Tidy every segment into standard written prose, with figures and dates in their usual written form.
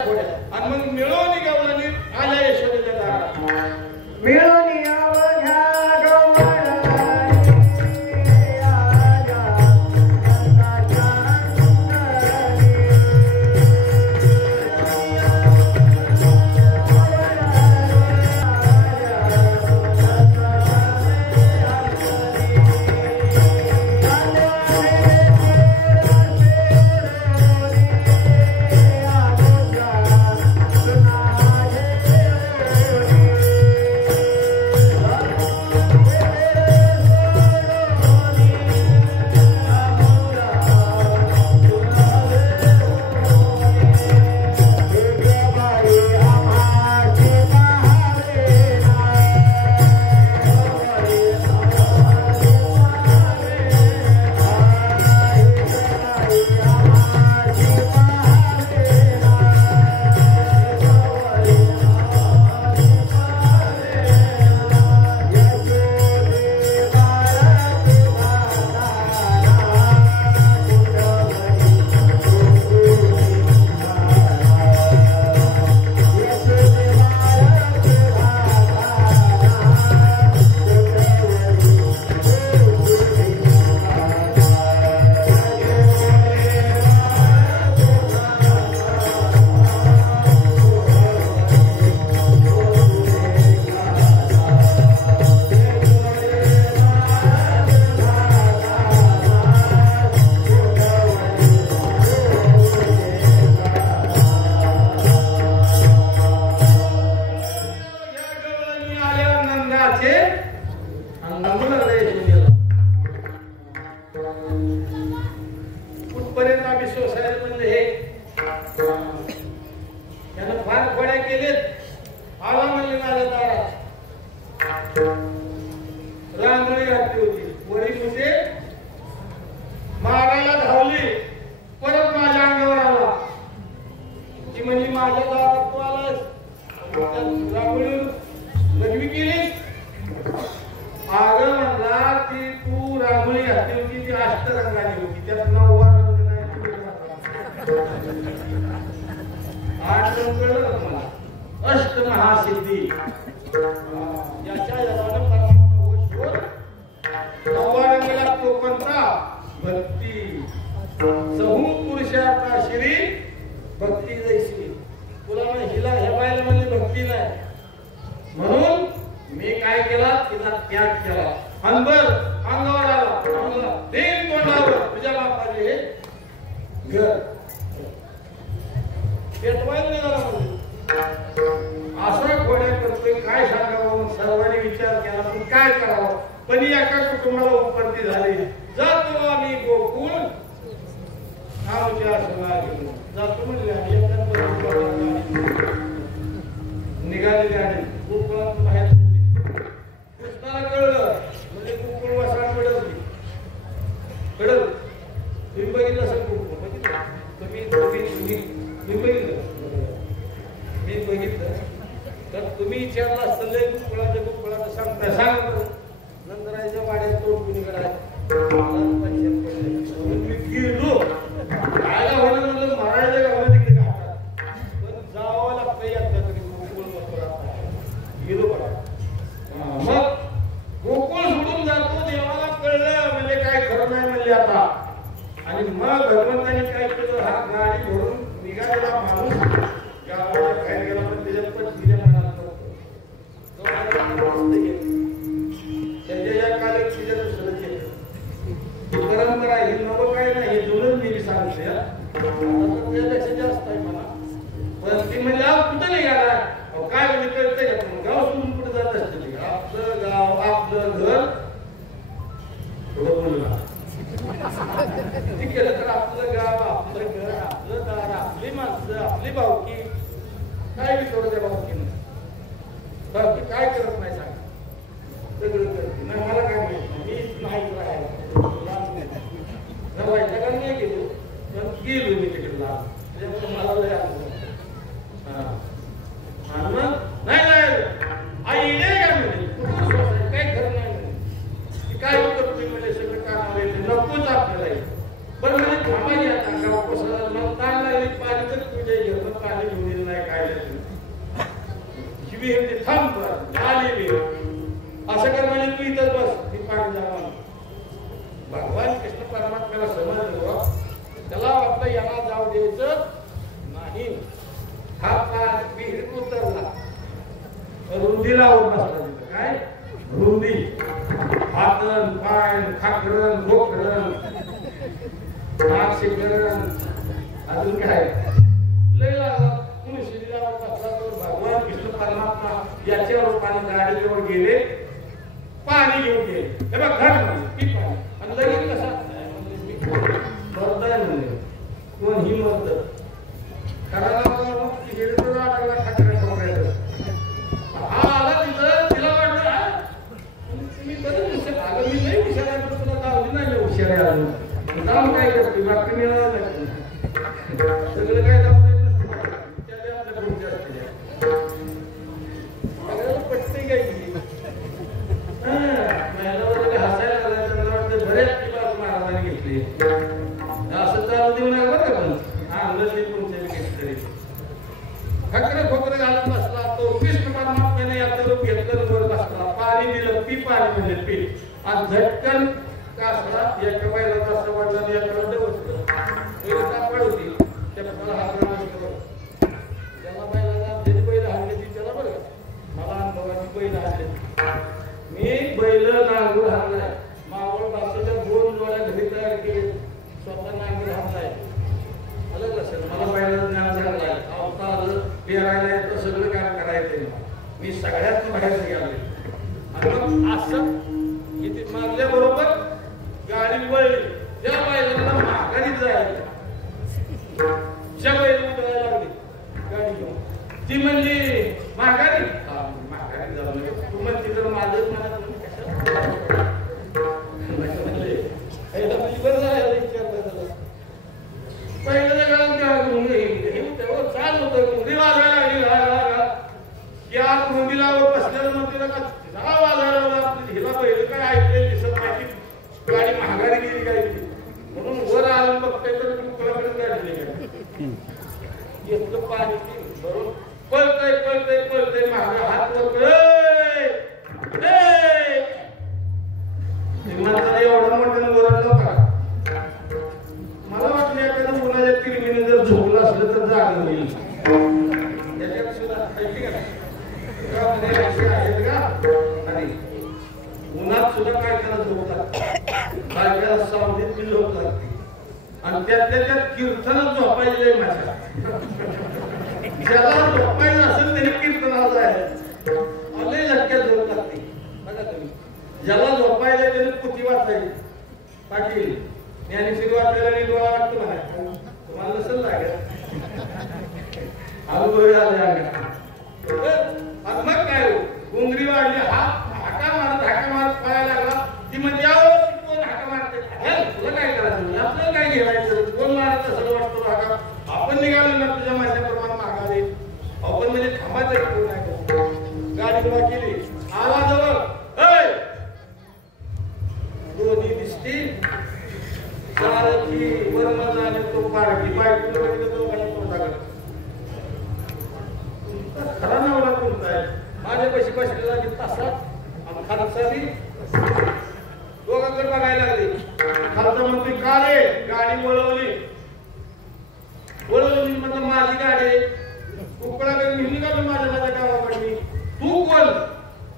आणि मग मिळवणी गवळणी आल्या यशोदेच्या दारात मिळवणी अवघ्या कुठपर्यंत आम्ही सोसायटी म्हणले हे यानं फार खोड्या केलेत आला म्हणले माझ्या दारात रांगोळी घातली होती वरी होते मारायला धावली परत माझ्या अंगावर आला ती म्हणली माझ्या दारात तू आलास रांगोळी लग्नी केलीस आगं म्हणला ती तू रांगोळी घातली होती ती अष्टरंगाची होती त्यात 9 रंग नाही 8 रंग कळलं मला अष्ट महासिद्धी याच्या जगानं परमात्मा वशवर 9 रंग लागतो कोणता भक्ती सहू पुरुषार्था श्री भक्ती जैसी तुला हिला हेवायला म्हणजे भक्ती नाही म्हणून मी काय केला तिचा त्याग केला अनबर अंगावर आला देन तोंडावर तुझ्या बापाने हे घर पेटवायला निघाला म्हणजे असं घोड्या करतोय काय सांगावं सर्वांनी विचार केला पण काय करावं पण एका कुटुंबाला उत्पत्ती झाली जातो आम्ही गोकुळ आमच्या समाज जातो म्हणजे निघाली गाडी गोकुळात बाहेर कृष्णाला कळलं म्हणजे गोकुळ वासाड पडली कळलं तुम्ही बघितलं असेल गोकुळ तुम्ही बघितलं मी बघितलं तर तुम्ही विचारला असतं गोकुळाचं सांगतो नंदरायच्या वाड्यात तोड कुणीकडे मी गेलो खायला होणं म्हणलं मारायचं गावाला तिकडे घाटात पण जावं लागतं एकदा तरी गोकुळ गेलो बघा मग गोकुळ सोडून जातो देवाला कळलं म्हणजे काय खरं नाही म्हणले आता आणि मग भगवंताने काय केलं हा गाडी भरून निघालेला माणूस गावाला बाहेर गेला पण त्याच्यात पत्नीने म्हणाला त्याच्या या काळात तिच्या दुसरं केलं परंपरा ही नवं काय नाही हे जुळून मी सांगते त्यापेक्षा जास्त आहे मला पण ती म्हणजे कुठं निघाला काय म्हणजे कळतंय का गाव सोडून कुठे जात असते आपलं गाव आपलं घर थोडं बोलला केलं तर आपलं गाव आपलं घर आपलं दार आपली माणसं आपली भावकी काय विचारू त्या भावकीनं भावकी काय करत नाही सांग सगळं करते नाही मला काय माहित मीच नाही राहायला नाही गेलो पण गेलो मी तिकडे लाभ त्याच्यामुळे मला लय नाही आई काय म्हणे काय खरं नाही म्हणे काय होतं तुम्ही म्हणजे सगळं काम नकोच आपल्याला पण म्हणजे थांबायची आता गाव कसं मला ताण लागली पाणी तर तुझ्या घेऊन पाणी घेऊन विहीर ती थांब आली विहीर असं कर म्हणजे तू इथंच बस ती पाणी जावा भगवान कृष्ण परमात्म्याला समजलं त्याला वाटलं याला जाऊ द्यायचं नाही हा पाणी विहीर उतरला रुंदीला बसला काय रुंदी हातन पाय खाकरण गोकरण नागशिकरण अजून काय लय लागला तुळशीला बसला तर भगवान कृष्ण परमात्मा याच्या रूपाने गाडीवर गेले पाणी घेऊन गेले हे बघ घाट की पाणी आणि लगेच कसा मरदाय म्हणजे कोण ही मरद करायला गेले तर आटाला खाकरण ठोकायचं हा आला तिथं तिला वाटलं मी बरं हुशार अगं मी नाही हुशार आहे पण तुला गावली नाही हुशार आहे अजून काम काय करते बाकी मिळालं नाही सगळं काय दाखवत नसतं त्याला आपल्या पुढच्या सगळ्याला पटते काय की महिला वगैरे हसायला लागला मला वाटतं बऱ्याच किंवा महाराजांनी घेतली असं चालू देऊ नका बरं का पण हा अंगठी तुमच्या घेतली खकरे खोकरे घालून बसला तो कृष्ण परमात्म्याने याचं रूप घेतलं वर बसला पाणी दिलं पी पाणी म्हणजे पी आणि झटकन कासला एका बैलाचा असं वाढला आणि एका डवसलं कापड होती त्या मला हात त्याला बैलाला जे बैल हाणले ती त्याला बरं मला अनुभवाची बैल हाणले मी बैल नांगूर हाणलाय मावळ भाषेच्या 2 जोड्या घरी तयार केले स्वतः नांगूर हाणलाय अलग असेल मला बैलाचं ज्ञान झालंय आवता आलं पेरायला येतं सगळं काम करायचं मी सगळ्यात बाहेर गेले आणि मग असं इथे मागल्याबरोबर गाडी वळली त्या बैलाला माघारी जायला ज्या बैल उडायला लागली गाडी घेऊन ती म्हणली माघारी माघारी जाऊ तू म्हणते तर माझं म्हणत बरं झालं विचार पहिलं तेव्हा चाल होतं रुंदी वाजायला लागली त्या रुंदीलावर बसलेलं नव्हती का वाजायला आपली हिला पहिलं काय ऐकलं दिसत माहिती गाडी महागारी गेली काय म्हणून वर आलं बघताय तर कुकराकडे गाडी घेतलं पाणी बरोबर पळतय महागा हात वर एवढं मोठं ओरडलं का मला वाटलं एखादं मुलाच्या तिरमिने जर झोपलं असलं तर जाग होईल त्याच्यात सुद्धा आहेत का आणि उन्हात सुद्धा काय त्याला झोप लागते काय त्याला सावलीत बी झोप लागते आणि त्यात कीर्तनात झोपायचे माझ्या ज्याला झोपायचं असेल त्याने कीर्तनाला जायचं लय झटक्यात झोप लागते बघा तुम्ही ज्याला झोपायला त्याने पुथी वाचायची पाटील ज्ञानेश्वरी वाचायला डोळा वाटतो ना तुम्हाला नसेल लागत अनुभव आले मग काय हो घुंगरी वाढली हाका मारत पळायला लागला ती म्हणजे कोण हाका मारते तुला काय करायचं आपल्याला काय घेवायचं कोण मारत असं वाटतो हाका आपण निघालो ना तुझ्या माझ्याप्रमाणे मागावे आपण म्हणजे थांबायचं कोण नाही गाडी उभा केली आवाजावर दोन्ही दिसती सारखी वर्म झाले तो पारखी बायको तो खरा नवरा कोणता आहे माझ्या पैसे बसलेला तासात खालसारी दोघांकडे बघायला लागली खालसा म्हणते का रे गाडी वळवली म्हणजे माझी गाडी कुकडाकडे नेहमी का माझ्या गावाकडे तू कोण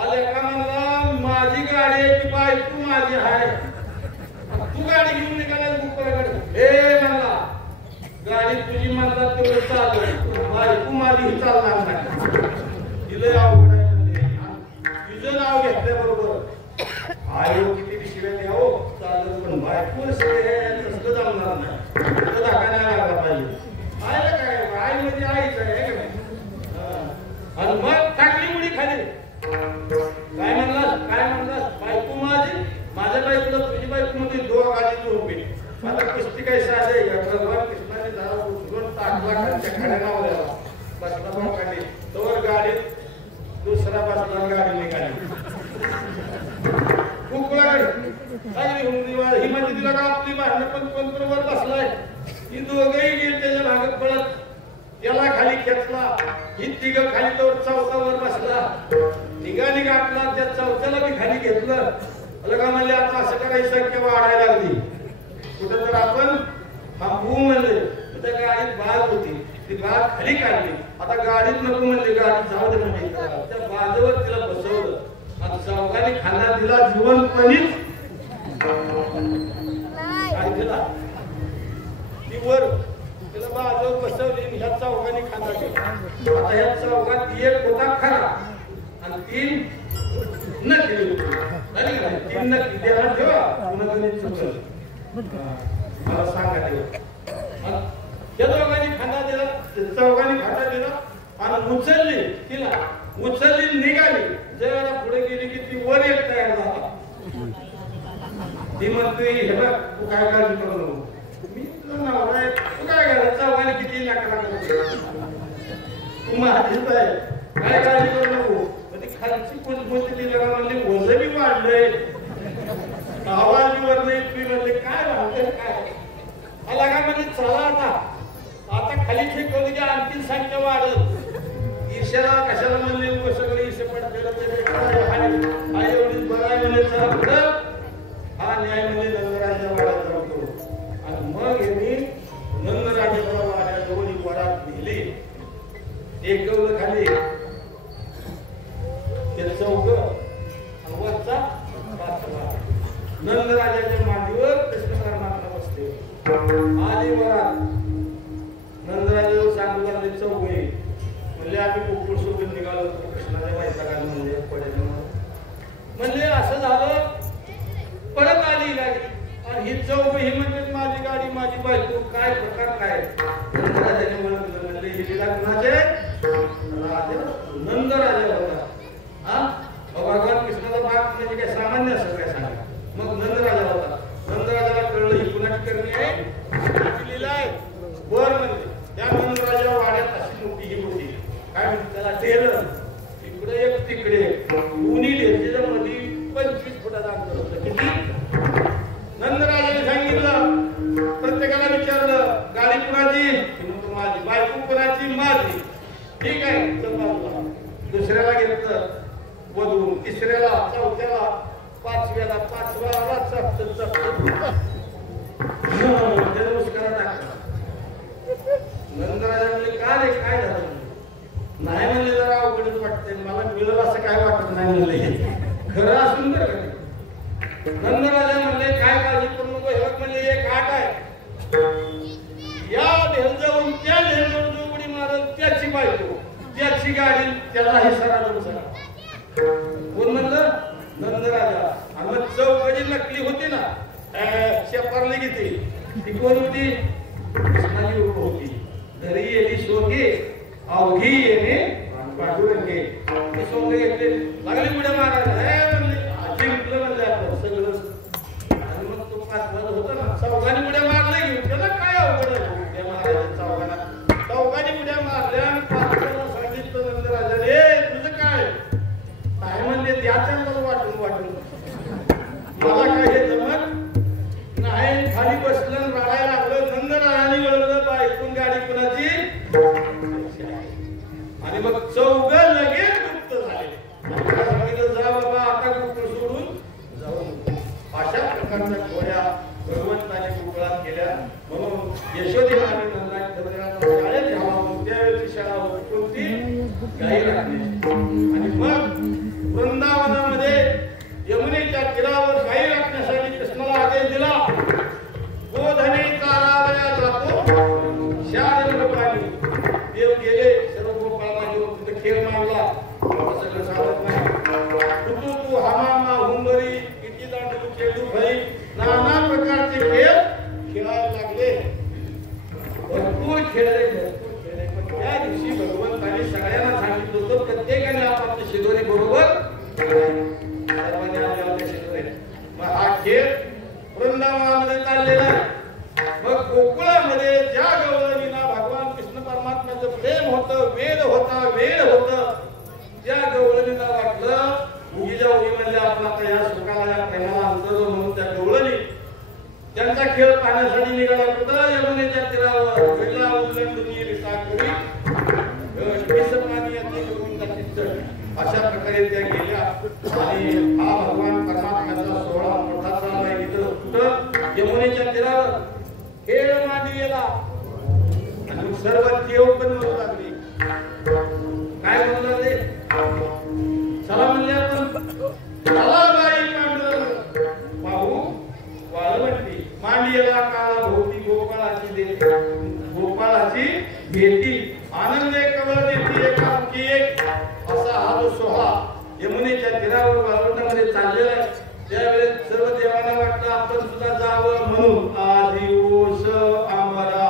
आले का म्हणला माझी गाडी आहे की बायको माझी आहे तू गाडी घेऊन निघाला कुकडाकडे हे म्हणला गाडी तुझी म्हणला तेवढं चालू बायको माझी ही चालणार नाही तिला अवघड आहे म्हणजे तिचं नाव घेतल्याबरोबर आयो किती शिवाय द्यावो चालत पण बायको सगळं जमणार नाही तुला धक्का नाही लागला पाहिजे आईला काय आई म्हणजे आईच आहे आणि मग टाकली मुडी खाली काय म्हणलास बायको माझ्या बायकोला तुझी बायको मध्ये दोघांची उभी आता कुस्ती काय साधे या भगवान कृष्णाने झाला उचलून टाकला खालच्या खाण्यावर बसला पण काढली तोवर गाडीत दुसरा बसला गाडी निघाली कुकड ही म्हणजे तिला का आपली भांडण पण कोणतर वर बसलाय ही दोघही गेली त्याच्या भागात पडत त्याला खाली खेचला ही तिघ खाली तोवर चौकावर बसला चौथ्याने गाठला, त्या चौथ्याला मी खाली घेतलं. लगा म्हणले आता असं करायची संख्या वाढायला लागली, कुठं तर आपण थांबू म्हणले. त्या गाडीत बाज होती, ती बाज खाली काढली. आता गाडीत नको म्हणले, गाडी जाऊ दे म्हणजे. त्या बाजवर तिला बसवलं आणि चौघांनी खाना दिला जिवंतपणीच. काय दिला ती वर, तिला बाजवर बसवली. ह्या चौघांनी खाना दिला. आता ह्या चौघात एक होता खरा आणि 3 नकली होती. तीन नकली द्यायला ठेवा, पुन्हा गणित चुकलं मला सांगा तेव्हा. त्या दोघांनी खाना दिला, चौघांनी खाना दिला आणि उचलली. तिला उचलली, निघाली. जरा पुढे गेली की ती वर एक तयार झाला. ती म्हणते हे बघ तू काय काळजी करू नको, मी तुझा नवरा आहे, तू काय करायचं, चौघांनी किती नकार तू माझीच आहे, काय काळजी करू नको. खालची कुलपती जरा म्हणली वजन बी वाढलंय, आवाज बी वर नाही. तुम्ही म्हणले काय वाढतंय काय आला का म्हणजे चला आता खाली फेकवली की आणखी संख्या वाढत. ईशाला कशाला म्हणले सगळे ईशे पडलेलं ते हा एवढीच बरं आहे म्हणजे चला हा न्याय म्हणजे नंदराजा वाड्यात जातो. आणि मग यांनी नंदराजाला वाड्याजवळ वडात नेली. टेकवलं खाली चौघ आणि वरचा पाचवा. नंदराजाच्या मांडीवर कृष्ण परमात्मा बसते. आली वरात. नंदराजावर सांगू लागले चौघे म्हणले आम्ही गोकुळ सोडून निघालो होतो कृष्णाच्या वैतागाला म्हणजे पड्याच्या म्हणले असं झालं. परत आली गाडी आणि ही चौघ ही म्हणजे माझी गाडी माझी बायको. काय प्रकार काय. नंदराजाने म्हणले ही लग्नाचे राजा नंदराजा होता. भगवान कृष्णाचा भाग म्हणजे काय सामान्य असं काय सांगा. मग नंदराजा होता. नंदराजाला कळलं ही कुणाची करणी आहे, लिहिलं आहे वर म्हणजे. त्या नंदराजा वाड्यात अशी मोठी ही होती, काय म्हणते त्याला ढेलं, इकडे एक तिकडे दोन्ही ढेलच्या मध्ये 25 फुटाचं अंतर होतं. किती. नंदराजाने सांगितलं, प्रत्येकाला विचारलं गाडी कुणाची, माझी. बायको कुणाची, माझी. ठीक आहे चल. दुसऱ्याला घेतलं वधून, तिसऱ्याला, चौथ्याला, पाचव्याला, पाचव्याला मुस्कारा टाकला. नंदराजा म्हणले का रे काय झालं. नाही म्हणले जरा अवघडच वाटते मला, मिळेल असं काय वाटत नाही म्हणले. खरं असून बरं का. नंदराजा म्हणले काय काळजी करू नको, हे म्हणले एक आठ आहे. या ढेल जाऊन त्या ढेल जाऊन जो उडी मारल त्याची बायको, त्याची गाडी, त्याला हे सरा सरा. कोण म्हणलं. नंदराजा. आणि चौघी नकली होती ना, शेपारली किती ती कोण होती. कृष्णाची होती. घरी येली सोंगे अवघी येणे पांडुरंगे. ते सोंगे घेतले लागले उड्या मारायला. जिंकलं म्हणजे आपण सगळं. आणि मग तो पाचवा होता ना, चौघांनी उड्या मारल्या घेऊन त्याला काय अवघड उड्या मारायच्या. चौघांनी उड्या मारल्या आणि पाचव्याला सांगितलं नंदराजाने तुझं काय म्हणले त्याच्या मला वाटून मला काय हे जमत नाही. खाली बसलं रडायला लागलं. नंदराजाने वळलं बायकून गाडी कुणाची. आणि मग चौघ लगेच गुप्त झाले. सांगितलं जा बाबा आता गोकुळ सोडून जाऊ. अशा प्रकारच्या घोड्या भगवंताने गोकुळात केल्या. म्हणून यशोदे शाळेत घ्यावा. त्यावेळेची शाळा होती कोणती, गाई राखण्याची. आणि मग वृंदावनामध्ये यमुनेच्या तीरावर गाई राखण्यासाठी कृष्णाला आदेश दिला. गोधने चारावया जातो शारद पाणी. देव गेले सर्व गोपाळांना घेऊन तिथे खेळ मांडला. सगळं साधत नाही. तू हमामा हुंबरी किती दांडू खेळू भाई नाना प्रकारचे खेळ खेळायला लागले. भरपूर खेळले. पण त्या दिवशी भगवंताने सगळ्यांना सांगितलं होतं प्रत्येक कवळ देती एकांकी एक असा हा जो सोहा यमुनेच्या तीरावर वाळवंटामध्ये चाललेला आहे. त्यावेळेस सर्व देवांना वाटलं आपण सुद्धा जावं म्हणून आधी ओस आम्हाला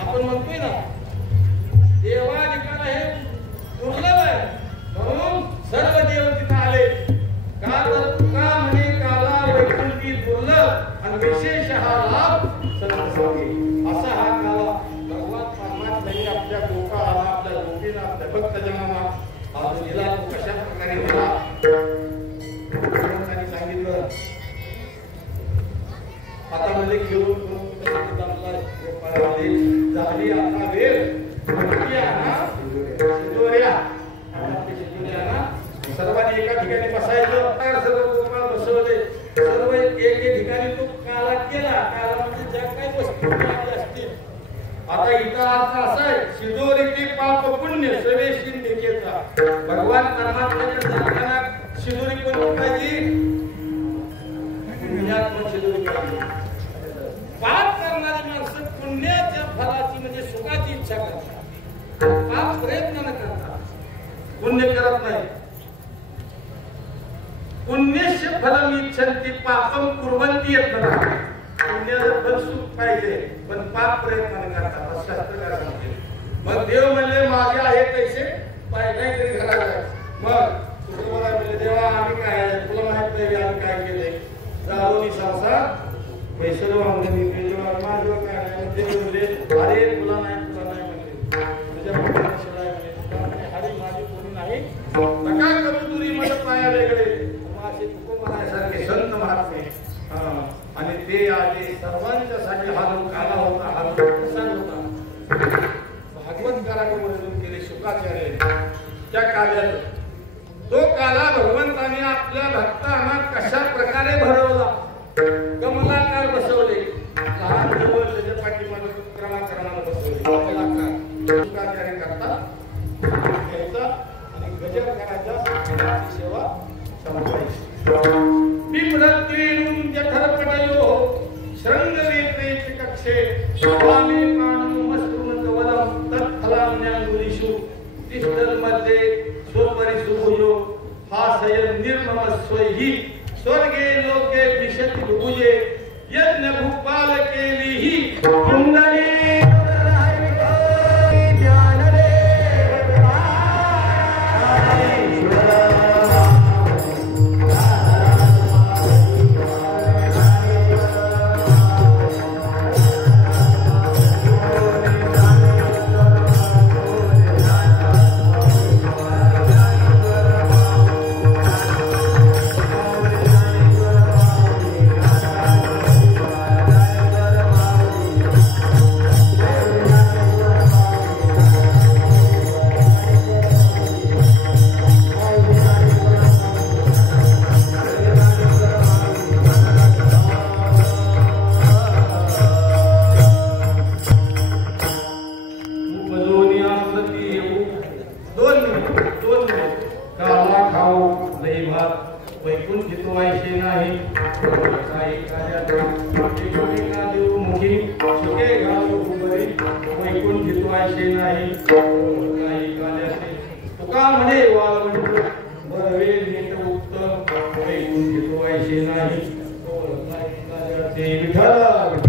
आपण म्हणतोय ना देवा ठिकाण हे दुर्लभ आहे म्हणून सर्व देव तिथे आले. का तर तुका म्हणे काला वैकुंठी दुर्लभ आणि विशेष हा लाभ सत्संगी. असा हा काला भगवान परमात्म्याने आपल्या गोपाळाला आपल्या गोपीला आपल्या भक्तजनांना हा जो दिला तो कशा प्रकारे दिला त्यांनी सांगितलं. आता म्हणजे घेऊन झाली आता वेळ सर्वांनी एका ठिकाणी बसायचं. सर्व गोपाळ बसवले. सर्व एक ठिकाणी तो काला केला. काला म्हणजे ज्या काही वस्तू असतील. आता इथं अर्थ असा आहे शिदोरी पाप पुण्य सवे शिंदेचा. भगवान परमात्म्याच्या जाताना शिदोरी कोण पाहिजे शिदोरी पाहिजे. पाप करणारी माणसं पुण्याच्या फलाची म्हणजे सुखाची इच्छा करतात. पाप प्रयत्न न करतात. पुण्य करत नाही. पुण्यस्य फलम इच्छन्ति पापम कुर्वन्ति यत्नः. पुण्याचं फल सुख पाहिजे पण पाप प्रयत्न न करतात असं शास्त्रकार म्हणते. मग देव म्हणले माझे आहे पैसे पाहिजे तरी घराला. मग तुम्हाला म्हणले देवा आम्ही काय तुला माहित नाही आम्ही काय केले. दारोनी संसार पैसे वांगणी माझं काय देव म्हणले अरे तुला नाही म्हणले तुझ्या म्हणले हरी माझी कोणी नाही नका करू तुरी मला पाया वेगळे. असे तुकोबासारखे संत महात्मे आणि ते आले सर्वांच्यासाठी हा जो काला होता हा जो प्रसाद होता भागवतकाराने वर्णन केले शुकाचार्य त्या काव्यात. तो काला भगवंताने आपल्या भक्तांना कशा प्रकारे भरवला. कमलाकार बसवले. लहान जवळ त्याच्या पाठीमागे क्रमाक्रमाला बसवले. कमलाकार शुकाचार्य करतात घ्यायचा आणि गजर करायचा सेवा संपवायची. बिभ्रत्वेन जठरपटयो शृंगवेत्रेच कक्षे स्वामी प्राणमस्रुमत वदं तत्फलान्यांगुरीषु तिष्ठन्मध्ये स्वपरिसुभुजो हासयन् निर्ममस्वैहि स्वर्गे लोके विशति भुजे यज्ञ भूपाल केलिहि कुंडली खाऊ दही भात वैकुंठ हितवायचे नाही काही कार्यात एकोणिका देऊ मुखी सुखे घालू उभरी वैकुंठ हितवायचे नाही काही कार्याचे तुका म्हणे वाळवंट बरवे नीट उक्त वैकुंठ हितवायचे नाही काही कार्याचे विठ्ठल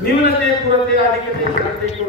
निम्नते पुरते अधिकते शकते करून